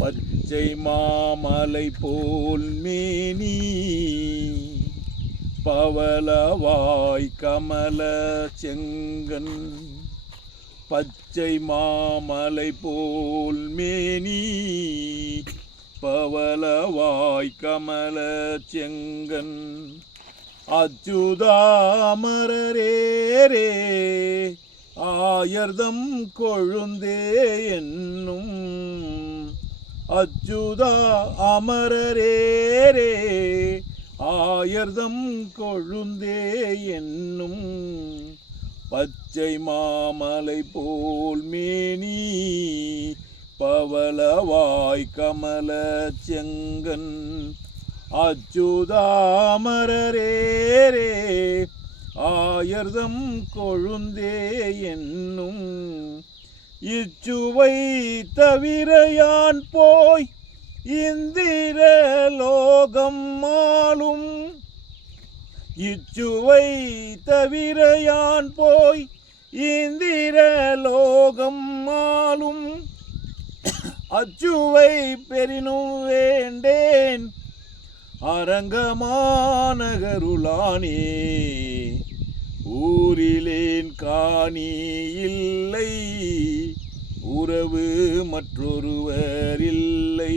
பச்சை மாமலை போல் மேனி பவளவாய் கமல செங்கன். பச்சை மாமலை போல் மேனி பவளவாய் கமல செங்கன். அச்சுதாமரரே ஆயர்தம் கொழுந்தே என்னும். அச்சுதா அமரரே ஆயர்தம் கொழுந்தே என்னும். பச்சை மாமலை போல் மேனி பவளவாய் கமல செங்கன். அச்சுதாமரரே ஆயர்தம் கொழுந்தே என்னும். இச்சுவை தவிர யான் போய் இந்திர லோகம் ஆளும். இச்சுவை தவிர யான் போய் இந்திர லோகம் ஆளும். அச்சுவை பெரினும் வேண்டேன் அரங்கமாநகருளானே. ஊரிலேன் காணி இல்லை உறவு மற்றொருவர் இல்லை.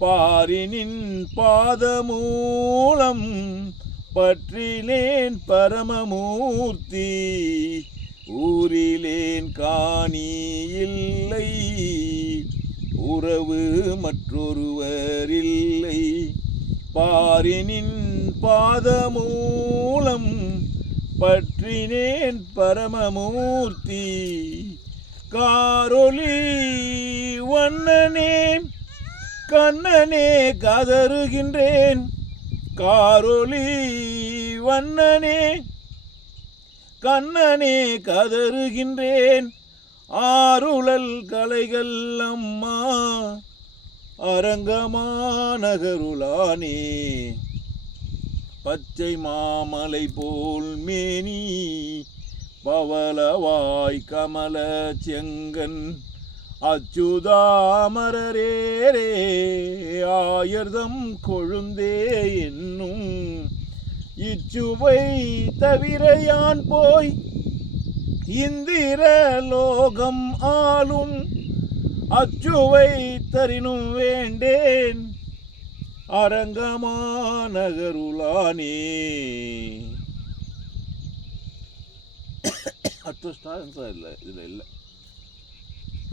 பாரினின் பாதமூலம் பற்றிலேன் பரமமூர்த்தி. ஊரிலேன் காணி இல்லை உறவு மற்றொருவர் இல்லை. பாரினின் பாதமூலம் பற்றினேன் பரமமூர்த்தி. காரொளி வண்ணனே கண்ணனே கதறுகின்றேன். காரொளி வண்ணனே கண்ணனே கதறுகின்றேன். ஆருளல் கலைகள் அம்மா அரங்கமாநகருளானே. பச்சை மாமலை போல் மேனி பவளவாய் கமல செங்கன். அச்சுதாமரரே ஆயர்தம் கொழுந்தே என்னும். இச்சுவை தவிர யான் போய் இந்திர லோகம் ஆளும். அச்சுவை தரினும் வேண்டேன் அரங்கமாநகருளானே. அடுத்த ஸ்டார் இல்லை இதில் இல்லை.